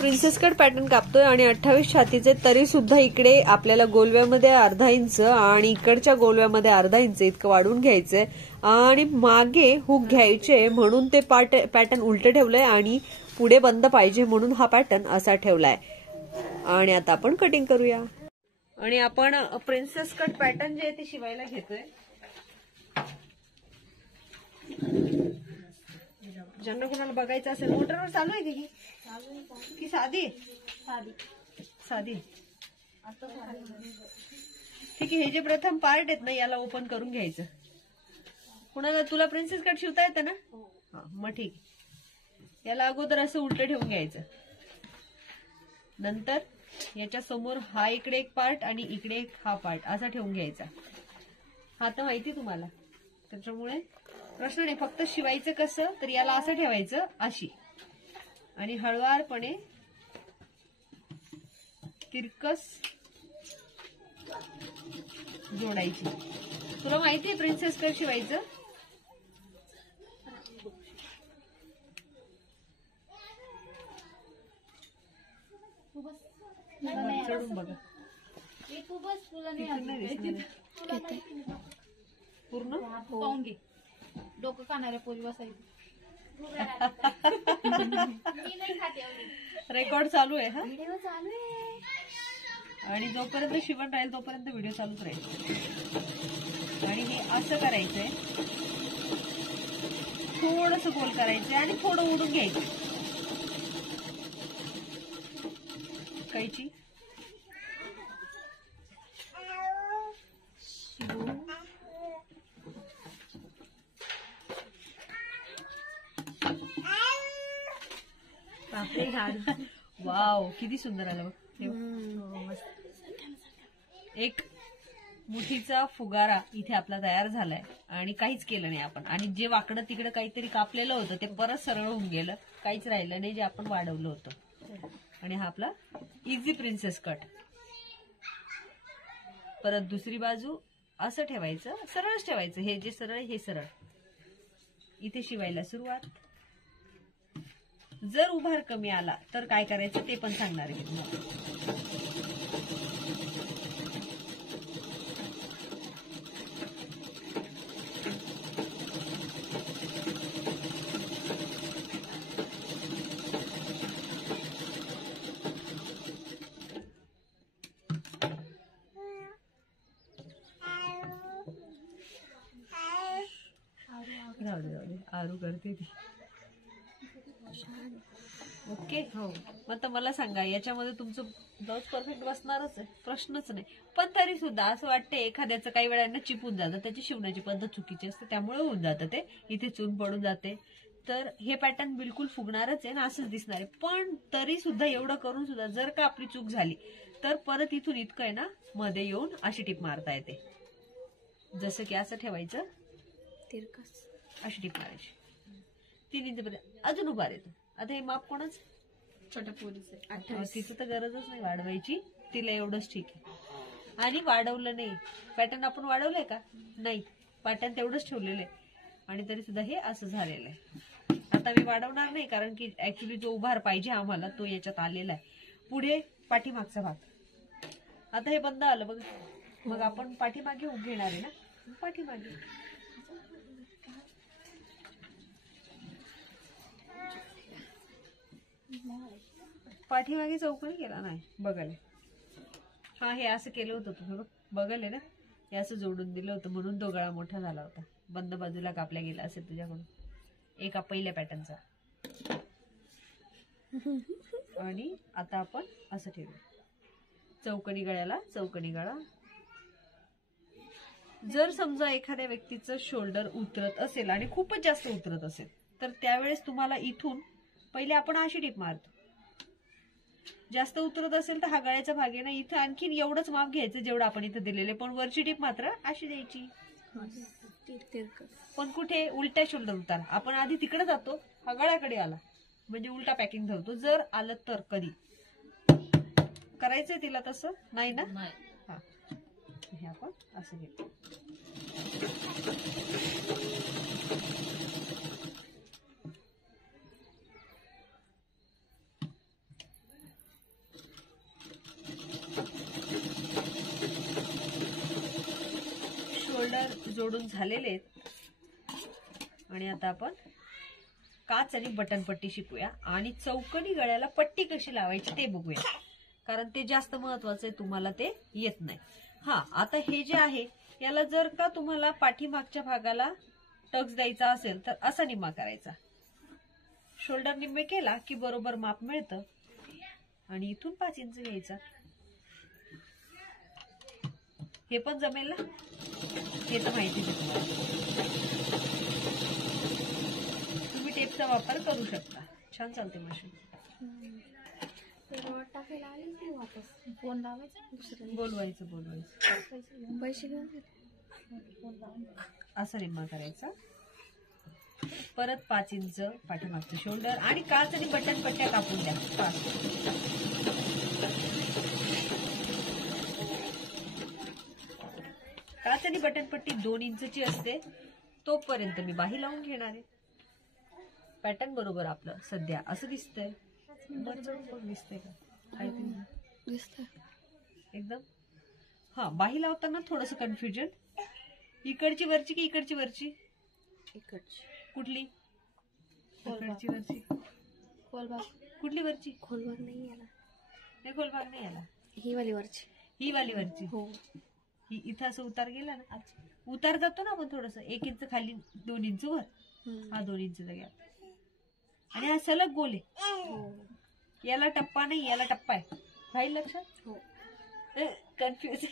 Princess cut pattern कापतोय आणि 28 छातीचे, तरी सुद्धा इकडे आपल्याला गोलव्यामध्ये अर्धा इंच आणि इकडच्या गोलव्यामध्ये अर्धा इंच इतकं वाढवून घ्यायचंय आणि मागे हुक घ्यायचे म्हणून ते पॅटर्न उलट ठेवलंय आणि पुढे बंद पाहिजे म्हणून हा पॅटर्न असा ठेवलाय. आणि आता आपण कटिंग करूया. आणि आपण प्रिन्सेस कट पॅटर्न जे आहे ते शिवायला घेतोय. ज्यांना कोणाला बघायचं असेल, मोटरवर चालू आहे की साधी साधी ठीक आहे. हे जे प्रथम पार्ट आहेत ना याला ओपन करून घ्यायचं. कुणाला तुला प्रिन्सेस कट शिवता येतं ना? हा मग ठीक. याला अगोदर असं उलट ठेवून घ्यायचं. नंतर याच्या समोर हा इकडे एक पार्ट आणि इकडे एक हा पार्ट असा ठेवून घ्यायचा. हा तर माहिती तुम्हाला, त्याच्यामुळे प्रश्न नाही. फक्त शिवायचं कसं, तर याला असं ठेवायचं अशी आणि हळुवारपणे तिरकस जोडायची. तुला माहितीये प्रिन्सेस कट शिवायचं? चढून बघा पूर्ण पाहून घे. डोकं खाणाऱ्या पोरी बसायचं. रेकॉर्ड चालू आहे. हा व्हिडिओ चालू आहे आणि जोपर्यंत शिवण राहील तोपर्यंत व्हिडिओ चालूच राहील. आणि हे असं करायचंय, थोडस गोल करायचंय आणि थोडं ओढून घ्यायचं कैची. वाव किती सुंदर आलं बघ. एक मुठीचा फुगारा इथे आपला तयार झालाय आणि काहीच केलं नाही आपण. आणि जे वाकडं तिकडं काहीतरी कापलेलं होतं ते परत सरळ होऊन गेलं, काहीच राहिलं नाही जे आपण वाढवलं होतं. आणि हा आपला इझी प्रिन्सेस कट. परत दुसरी बाजू असं ठेवायचं, सरळच ठेवायचं. हे जे सरळ हे सरळ. इथे शिवायला सुरुवात. जर उभार कमी आला तर काय करायचं ते पण सांगणार आहे तुम्हाला. आरू करते ती. ओके हो. मग तर मला सांगा, याच्यामध्ये तुमचं ब्लाउज परफेक्ट बसणारच आहे, प्रश्नच नाही. पण तरी सुद्धा असं वाटतं एखाद्याचं काही वेळांना चिपून जातं, त्याची शिवण्याची पद्धत चुकीची असते, त्यामुळे होऊन जातं ते. इथे चून पडून जाते. तर हे पॅटर्न बिलकुल फुगणारच आहे ना, असंच दिसणार आहे. पण तरी सुद्धा एवढं करून सुद्धा जर का आपली चूक झाली तर परत इथून इतकं आहे ना मध्ये येऊन अशी टिप मारता येते. जसं की असं ठेवायचं, तिरकस अशी टिप मारायची. 3 इंचपर्यंत अजून उभार येतो. आता हे माप कोणाच? छोट्या पोरीचं. तिचं तर गरजच नाही वाढवायची, तिला एवढंच ठीक आहे. आणि वाढवलं नाही पॅटर्न. आपण वाढवलंय का? नाही, पॅटर्न तेवढंच ठेवलेलं आहे आणि तरी सुद्धा हे असं झालेलं आहे. आता मी वाढवणार नाही कारण की ऍक्च्युली जो उभार पाहिजे आम्हाला तो याच्यात आलेला आहे. पुढे पाठीमागचा भाग. आता हे बंद आलं बघ. मग आपण पाठीमागे उभ घेणार आहे ना, पाठीमागे. पाठीमागे चौकणी केला नाही बघायला. हा हे असं केलं होतं तुम्ही बघायला ना, हे असं जोडून दिलं होतं म्हणून तो गळा मोठा झाला होता. बंद बाजूला कापला गेला असेल तुझ्याकडून एका पहिल्या पॅटर्नचा. आणि आता आपण असं ठेवू, चौकणी गळ्याला चौकणी गळा. जर समजा एखाद्या व्यक्तीचं शोल्डर उतरत असेल आणि खूपच जास्त उतरत असेल तर त्यावेळेस तुम्हाला इथून पहिले आपण अशी टिप मारतो. जास्त उतरत असेल तर हा गळ्याचा भाग आहे ना, इथं आणखीन एवढंच माप घ्यायचं जेवढं आपण इथं दिलेले, पण वरची टिप मात्र अशी द्यायची. पण कुठे? उलट्या शोल्डर उतार. आपण आधी तिकडे जातो, हा गळ्याकडे आला म्हणजे उलटा पॅकिंग धरतो. जर आलं तर कधी करायचंय तिला तसं नाही ना. हा हे आपण असं घेतो. जोडून झालेले आहेत. आणि आता आपण काच आणि बटन पट्टी शिकूया आणि चौकनी गळ्याला पट्टी कशी लावायची ते बघूया, कारण ते जास्त महत्वाचं आहे, तुम्हाला ते येत नाही. हा, आता हे जे आहे याला जर का तुम्हाला पाठीमागच्या भागाला टक्स द्यायचा असेल तर असा निम्मा करायचा. शोल्डर निम्मे केला की बरोबर माप मिळतं. आणि इथून 5 इंच घ्यायचा. हे पण जमेल ना, हे तर माहितीच आहे तुम्हाला. तुम्ही टेपचा वापर करू शकता, छान चालते मशीन. टाकायला आली नाही वापस. फोन लावायचा दुसरं बोलवायचं पैसे घेऊन असं निम्मा करायचा. परत 5 इंच पाठीमागचं शोल्डर आणि काच आणि बटन पट्ट्या कापून द्या. काच आणि बटन पट्टी 2 इंचची असते, तोपर्यंत मी बाही लावून घेणार आहे. पॅटर्न बरोबर आपलं सध्या असं दिसतंय. दिसतंय का? दिसतंय एकदम. हा, बाही लावताना थोडस कन्फ्युजन. इकडची वरची की इकडची वरची? इकडची. कुठली? इकडची वरची. खोलभाग. कुठली वरची? खोलभाग नाही आला. नाही, खोलभाग नाही आला. ही वाली वरची. ही वाली वरची. हो. ही इथं असं उतार गेला ना, उतार जातो ना आपण थोडस, 1 इंच खाली 2 इंच वर. हा 2 इंचचा गॅप. आणि हा सलग गोल आहे. याला टप्पा नाही, याला टप्पा आहे. राहील लक्षात? हो. कन्फ्युज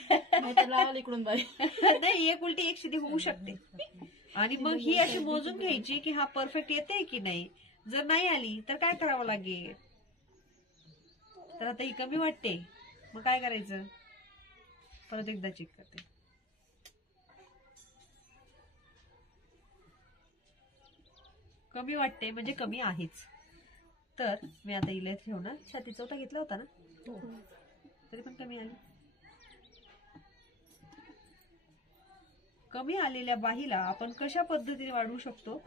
इकडून बाई. नाही, एक उलटी एक सीधी होऊ शकते. आणि मग ही अशी मोजून घ्यायची की हा परफेक्ट येते की नाही. जर नाही आली तर काय करावं लागेल? तर आता ही कमी वाटते, मग काय करायचं? परत एकदा चेक करते. कमी वाटते म्हणजे कमी आहेच. तर मी आता इला ठेवणार. छाती चौथा घेतला होता ना, तरी पण कमी आली. कमी आलेल्या बाहीला आपण कशा पद्धतीने वाढवू शकतो?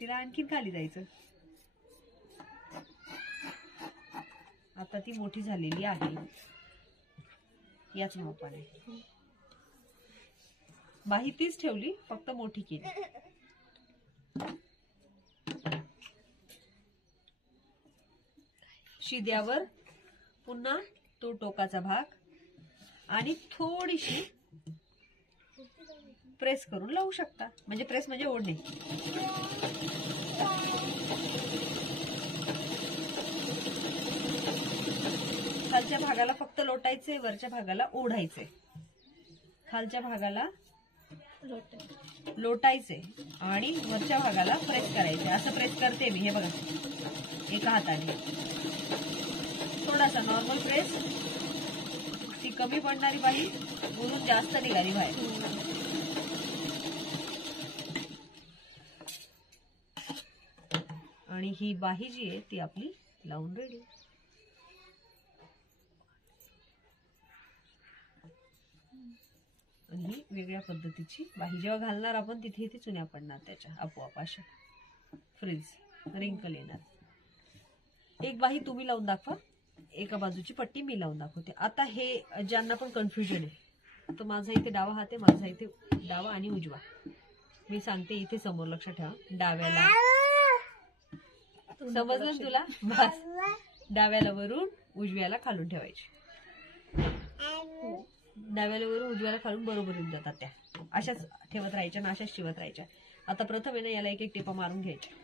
तिला आणखीन खाली जायचं. आता ती मोठी झालेली आहे याच मापाने. बाही तीच ठेवली, फक्त मोठी केली. शिद्यावर पुन्हा तो टोकाचा भाग आणि थोडीशी प्रेस करून लावू शकता. म्हणजे प्रेस म्हणजे ओढणे. खालच्या भागाला फक्त लोटायचे, वरच्या भागाला ओढायचे. खालच्या भागाला लोटायचे आणि वरच्या भागाला प्रेस करायचे. असं प्रेस करते मी, हे बघा, एका हाताने. थोडासा नॉर्मल प्रेस. ती कमी पडणारी बाही वरून जास्त निघाली बाहेर. आणि ही बाही जी आहे ती आपली लावून रेडी. आणि ही वेगळ्या पद्धतीची बाही जेव्हा घालणार आपण तिथे इथे चुन्या पडणार, त्याच्या आपोआप अशा फ्रिज रिंकल येणार. एक बाही तुम्ही लावून दाखवा, एका बाजूची पट्टी मी लावून दाखवते. आता हे ज्यांना पण कन्फ्युजन आहे, तर माझा इथे डावा हात आहे, माझा इथे डावा आणि उजवा. मी सांगते इथे समोर, लक्षात ठेवा. डाव्याला समजलं तुला? बस, डाव्याला वरून उजव्याला खालून ठेवायची. डाव्याला वरून उजव्याला खालून बरोबर येऊन जातात त्या. अशाच ठेवत राहायच्या ना, अशाच ठेवत राहायच्या. आता प्रथम आहे ना, याला एक एक टिपा मारून घ्यायच्या.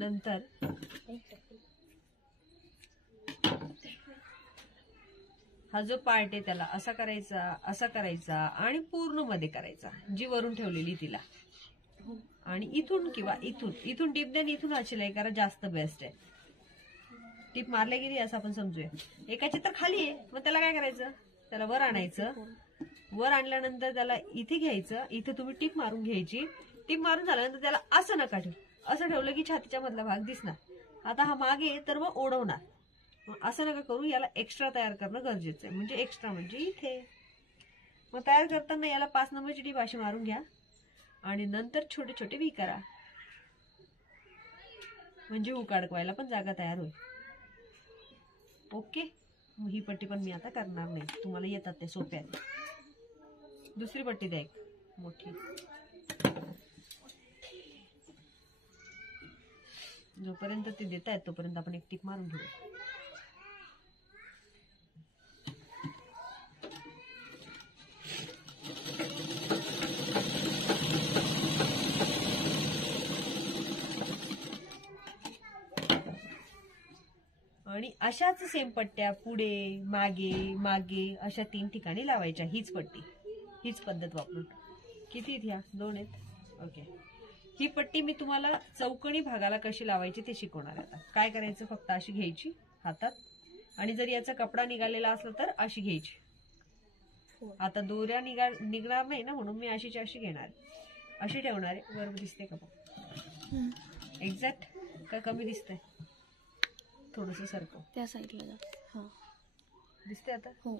नंतर हा जो पार्ट आहे त्याला असा करायचा, असा करायचा आणि पूर्ण मध्ये करायचा, जी वरून ठेवलेली तिला. आणि इथून किंवा इथून टीप द्या, इथून हा शिलाई करा, जास्त बेस्ट आहे. टीप मारल्या गेली असं आपण समजूया. एकाची तर खाली आहे, मग त्याला काय करायचं? त्याला वर आणायचं. वर आणल्यानंतर त्याला इथे घ्यायचं, इथे तुम्ही टीप मारून घ्यायची. टीप मारून झाल्यानंतर त्याला असं नका ठेवू. असं ठेवलं की छातीच्या मधला भाग दिसणार. आता हा मागे तर मग ओढवणार. असं नका करू, याला एक्स्ट्रा तयार करणं गरजेचं आहे. म्हणजे एक्स्ट्रा म्हणजे इथे मग तयार करताना याला 5 नंबरची टीप अशी मारून घ्या आणि नंतर छोटे छोटे व्ही करा, म्हणजे हुक अडकवायला पण जागा तयार होईल. ओके. मग ही पट्टी पण मी आता करणार नाही, तुम्हाला येतात ते सोप्या. दुसरी पट्टी द्या एक मोठी. जोपर्यंत ती देत आहेत तोपर्यंत आपण एक टीप मारून घेऊ. आणि अशाच सेम पट्ट्या पुढे मागे मागे अशा 3 ठिकाणी लावायच्या. हीच पट्टी, हीच पद्धत वापरून. किती आहेत ह्या? 2 आहेत. ओके. ही पट्टी मी तुम्हाला चौकोनी भागाला कशी लावायची ते शिकवणार आहे. आता काय करायचं, फक्त अशी घ्यायची हातात आणि जर याचा कपडा निघालेला असला तर अशी घ्यायची. आता दोऱ्या निघणार नाही ना, म्हणून मी अशीची अशी घेणार, अशी ठेवणार आहे. बरोबर दिसते का बघ? एक्झॅक्ट का कमी दिसतंय? थोडस सरकव त्या साईडला जा. हा दिसते आता? हो.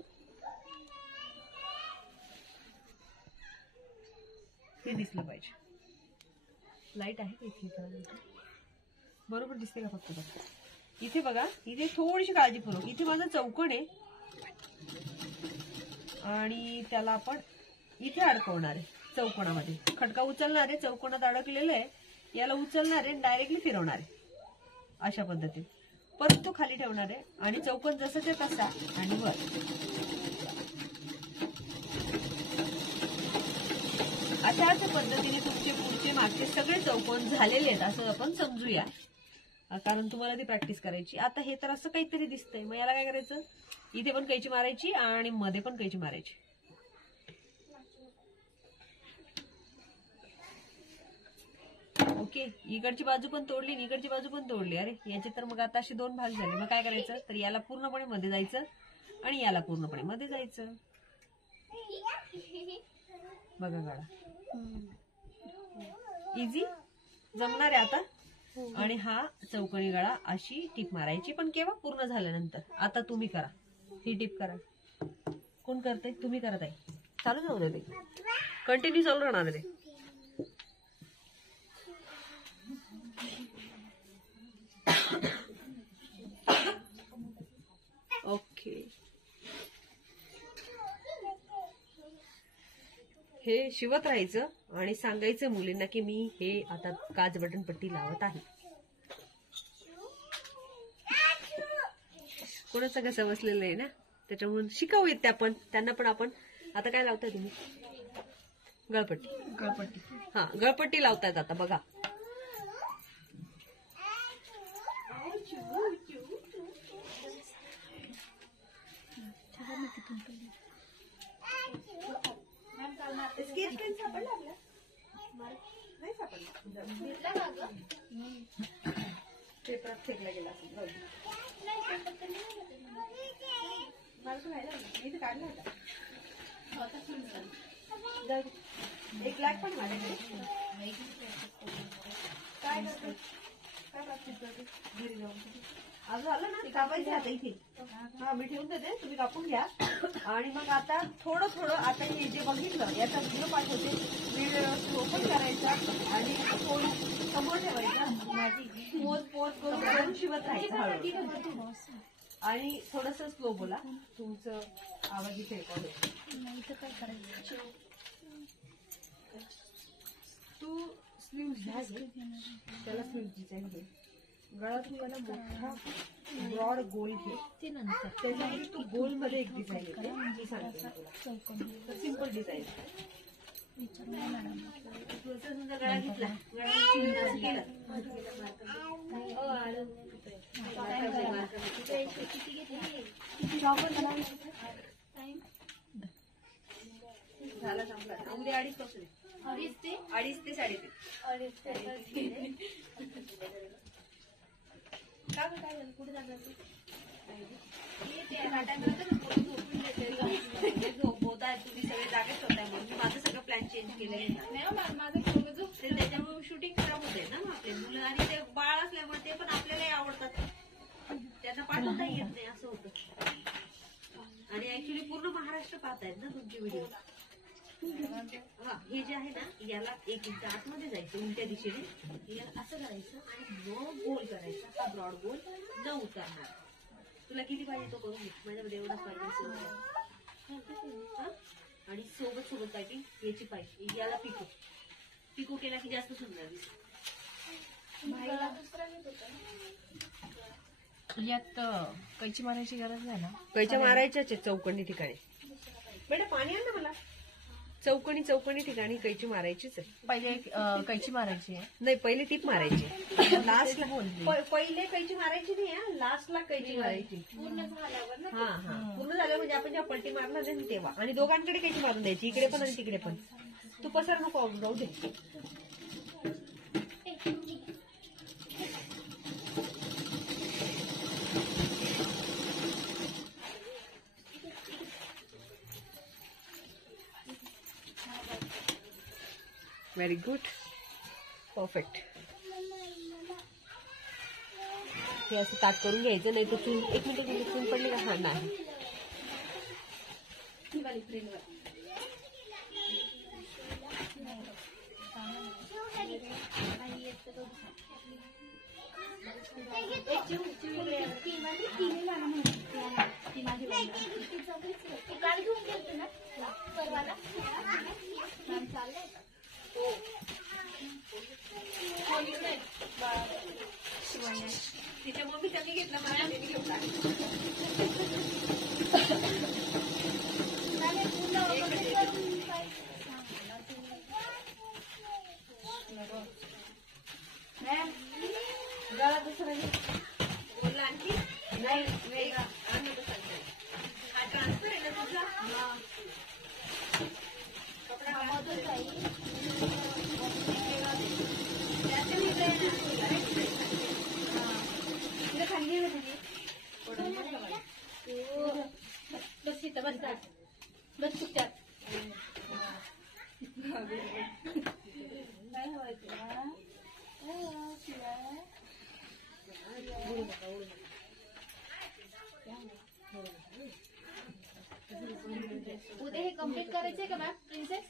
हे दिसलं पाहिजे. लाईट आहे का इथे? बरोबर दिसते का? फक्त बघा इथे बघा, इथे थोडीशी काळजीपूर्वक. इथे माझा चौकोन आहे आणि त्याला आपण इथे अडकवणार आहे. चौकोनामध्ये खटका उचलणार आहे, चौकोनात अडकलेलं आहे, याला उचलणार आहे, डायरेक्टली फिरवणार आहे अशा पद्धतीने. परत तो खाली ठेवणार आहे आणि चौकोन जसं ते तसा आणि वर. अशाच पद्धतीने तुमचे पुढचे मागचे सगळे चौकोन झालेले आहेत असं आपण समजूया, कारण तुम्हाला ती प्रॅक्टिस करायची. आता हे तर असं काहीतरी दिसतंय, मग याला काय करायचं, इथे पण कैची मारायची आणि मध्ये पण कैची मारायची. ओके. इकडची बाजू पण तोडली आणि इकडची बाजू पण तोडली. अरे याचे तर मग आता असे 2 भाग झाले. मग काय करायचं, तर याला पूर्णपणे मध्ये जायचं आणि याला पूर्णपणे मध्ये जायचं. बघा गाडा इझी जमणार आहे आता. आणि हा चौकोनी गळा अशी टीप मारायची, पण केव्हा? पूर्ण झाल्यानंतर. आता तुम्ही करा, ही टीप करा. कोण करते? तुम्ही करत आहे. चालू जाऊ दे, कंटिन्यू चालू राहणार आहे. ओके. हे शिवत राहायचं आणि सांगायचं मुलींना की मी हे आता काच बटन पट्टी लावत आहे. कोणाचं कसं बसलेलं आहे ना, त्याच्यामुळे शिकावूयात त्या पण त्यांना पण. आपण आता काय लावताय तुम्ही? गळपट्टी. गळपट्टी. हा, गळपट्टी लावतायत आता बघा. स्केच पेन सापडला आपला? नाही सापडला. पेपरात फेकला गेला असेल. मी काढला होता. एक ब्लॅक पण माझ्याकडे. काय करते? काय प्रॅक्टिस करते? घरी जाऊन अजून आलं ना, कापायचे आता इथे. हा, मी ठेवून देते, तुम्ही कापून घ्या. आणि मग आता थोडं थोडं आता हे जे बघितलं याचा व्हिडिओ पाठवते. व्हिडिओ ओपन करायचा आणि फोन समोर ठेवायचा. पोज करून शिवत राहायचं. आणि थोडस स्लो बोला, तुमचं आवाज इथे रेकॉर्ड होतो. काय करायचं, तू स्लीव घ्या, त्याला स्लीव डिझाईन घे. गळा तुम्हाला मोठा ब्रॉड गोल घे. ते नंतर त्याच्यामध्ये तू गोल मध्ये एक डिझाईन येते. मी सांगते तुला सिंपल डिझाईन. तुमचा गळा घेतला, झाला संपला. उद्या 2:30 पासून 2:30 ते 3:30. काय झालं? कुठे जाणार? झोपवत आहे तुम्ही सगळे जागेच होताय म्हणून माझं सगळं प्लॅन चेंज केलेलं नाही. माझं त्याच्यामुळे शूटिंग खराब होते ना मग आपले मुलं. आणि ते बाळ असल्यामुळे ते पण आपल्यालाही आवडतात, त्यांना पाठवता येत नाही असं होतं. आणि ऍक्च्युली पूर्ण महाराष्ट्र पाहतायत ना तुमची व्हिडिओ. हा, हे जे आहे ना याला 1 इंच आतमध्ये जायचं उलट्या दिशेने, याला असं करायचं आणि मग गोल करायचा, हा ब्रॉड गोल न उतरणार. तुला किती पाहिजे तो करून घे, माझ्यामध्ये एवढाच पाहिजे. हा, आणि सोबत सोबत पायपिंग याची पाहिजे, याला पिको पिको केला की जास्त सुंदर दिसतं. यात कैची मारायची गरज नाही ना? कैच्या मारायच्याच आहेत चौकोनी ठिकाणी. बेटा पाणी आण ना मला. चौकोनी चौकोनी ठिकाणी कैची मारायचीच आहे. पहिले कैची मारायची आहे. नाही, पहिले टीप मारायची, लास्टला पहिले कैची मारायची नाही हा, लास्टला कैची मारायची. हा हा, पूर्ण झालं म्हणजे आपण जेव्हा पलटी मारणार आहे ना तेव्हा. आणि दोघांकडे कैची मारून द्यायची, इकडे पण आणि तिकडे पण. तू पसर नको राहू दे. Very good, perfect. हे असं ताट करून घ्यायचं, नाही तर चून 1 मिनिट चून पडली का? हा नाही. तिच्या मम्मी त्यांनी घेतला, मला त्यांनी घेतला. गळा दुसरा बोलला आणखी नाही वेगळा. हा ट्रान्सफर आहे ना तुझा? खाली बस सुट्ट्यात उद्या हे कम्प्लीट करायचंय का मॅम? प्रिन्सेस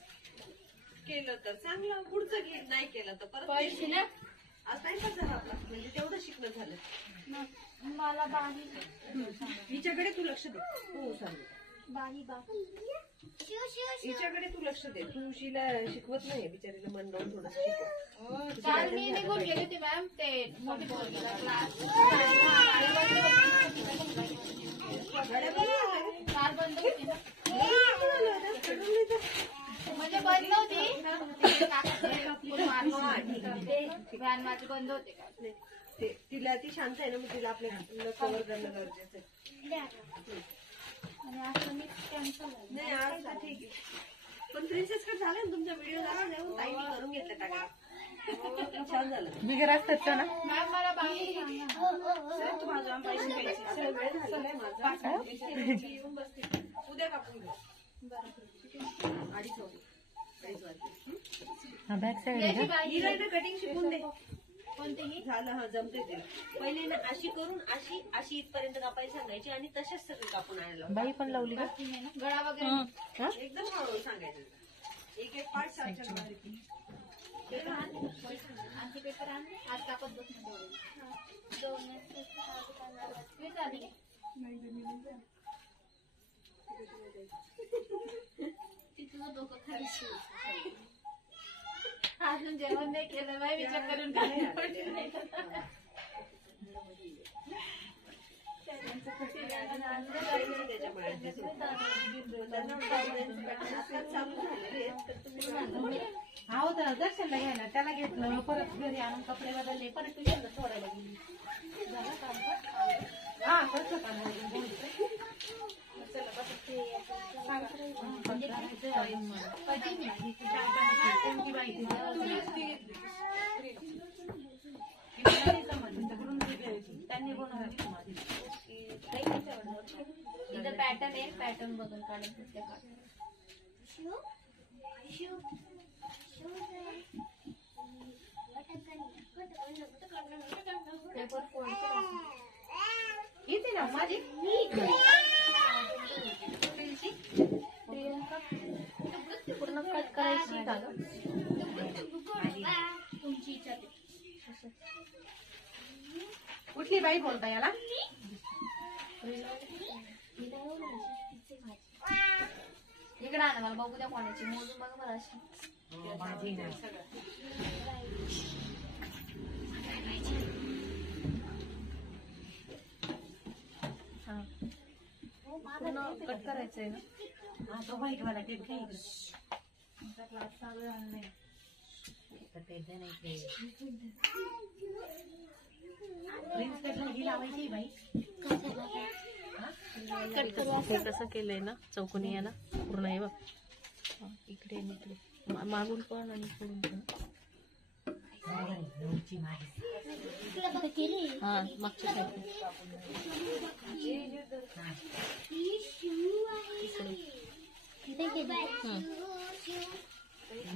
केलं तर चांगलं, पुढचं घे, नाही केलं तर परत पैसे ना आज टाइमपास झाला आपला, म्हणजे तेवढं शिकणं झालं. मला बाही हिच्याकडे तू लक्ष दे. हो सांग. बाही हिच्याकडे तू लक्ष दे. तू शिला शिकवत नाही, बिचारीला मन लावून थोडं शिकव. काल मी निघून गेली होती मॅम, ते मोठी पोरगीला क्लास काल बंद होती ना, म्हणजे बंद नव्हती, व्हॅन माझी बंद होते का? तिला ती शांत आहे ना, मग तिला आपल्या कव्हर करणं गरजेचं आहे. आणि असं मी कॅन्सल नाही आज तर ठीक आहे, पण प्रिन्सेस कट झालं ना तुमचा व्हिडिओ झाला ना, ताईने करून घेतलं टाका. छान झालं. बिगर असतात ना. मॅम मला बाही तू माझा पैसे घ्यायचे वेळ झालाय माझा. येऊन बसते उद्या कापून घेऊ. 2:30 वाजले. हा बॅक साईड आहे का? हिला ना कटिंग शिकून दे. कोणतेही झालं. हा जमते ते. पहिले ना अशी करून अशी अशी इथपर्यंत कापायला सांगायची आणि तसेच सगळे कापून आणायला. बाई पण लावली का? गळा वगैरे एकदम हळूहळू सांगायचं. एक एक पार्ट सारख्या बारीक. आणखी पेपर आण, आज कापत बस तिथं डोकं खाली अजून जेवण नाही केलं बाई, विचार करून हो तर दर्शनला घ्यायला त्याला घेतलं, परत घरी आणून कपडे बदलले, परत ट्युशनला सोडायला गेली. झालं काम का? हा कसं काम त्यांनी बनवली. इथं पॅटर्न आहे, पॅटर्न बघून काढून ते काढ. पेपर फोल्ड येते ना माझी पूर्ण झालं तुमची इच्छा ते. कुठली बाई बोलता याला इकडे आणा मला बघू द्या कोणाची मोजून बघा मला अशी. भाजी नाही. कट करायचंय ना. हा तो व्हाईट वाला टेप घ्या इकडे. क्लास चालू झाला नाही तर ते दे नाही ते प्रिन्स कटला ही लावायची बाई. हे कसं केलंय ना चौकोनी याला पूर्ण आहे बघ. इकडे आणि इकडे मागून पण आणि इकडून पण. हा मागच्या साईडला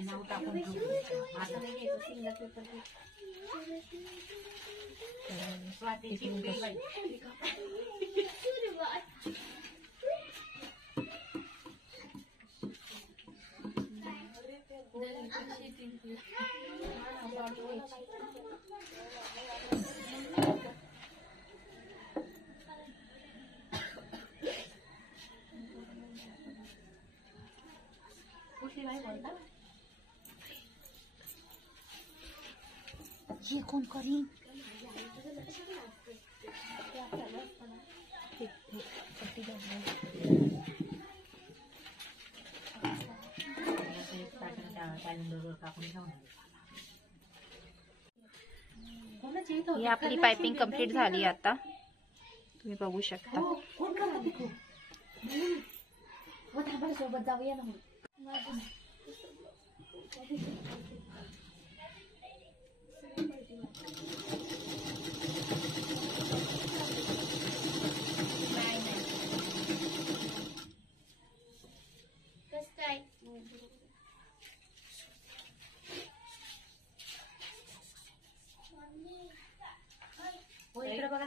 नाव टाकून स्वातीची बाई. कुठली बाई बोलता हे कोण करीन कॅलेंडरवर टाकून घेऊन ही आपली पायपिंग कंप्लीट झाली आता तुम्ही बघू शकता. सोबत जाऊया ना. कस काय हो इकडे बघा.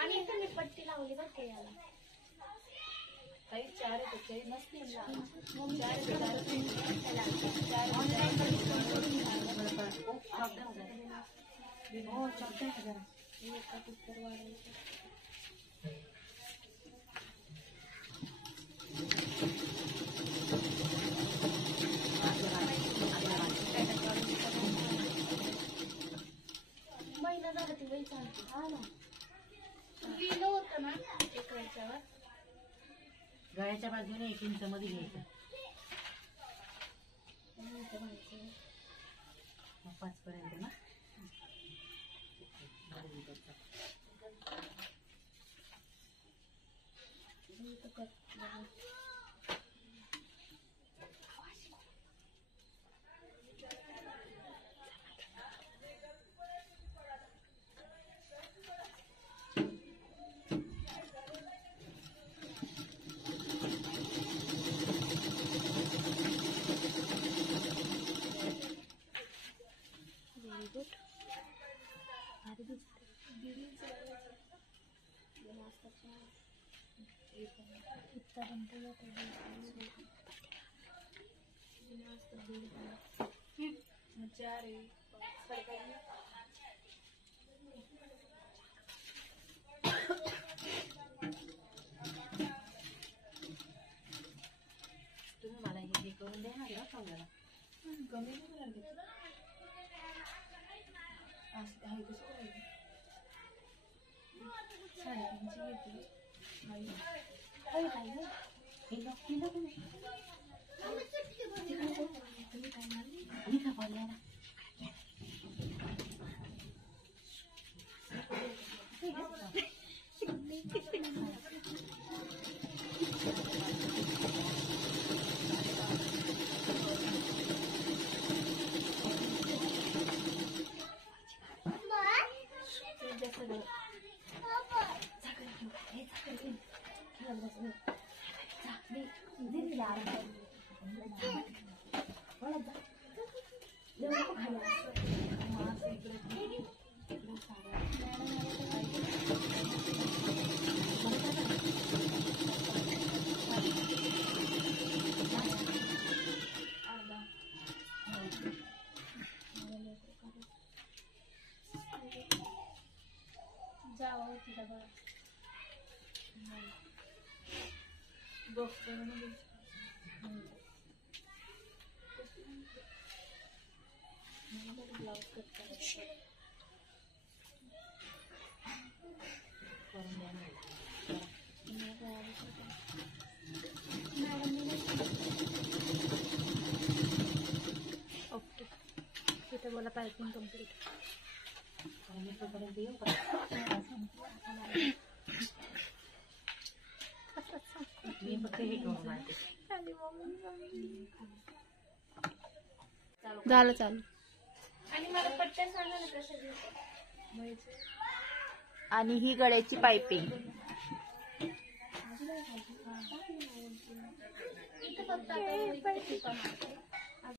आणि इथं मी पट्टी लावली बघ ते याला. हो चौदा हजार. महिना झाला ती बाई चालते. हा ना गेलं होतं ना एक वर्षावर. गळ्याच्या बाजूने 1 इंच मध्ये घ्यायचं. 5 पर्यंत ना. तुम्ही मला हे करून देणार ना समजायला. ओके तिथे बोला पायपिंग कम्प्लीट. मी फक्त हे करून आणते. झालं चालू. आणि मला पट्ट्या सांगा ना कसं घ्यायचं. आणि ही गळ्याची पायपिंग. इथं फक्त आता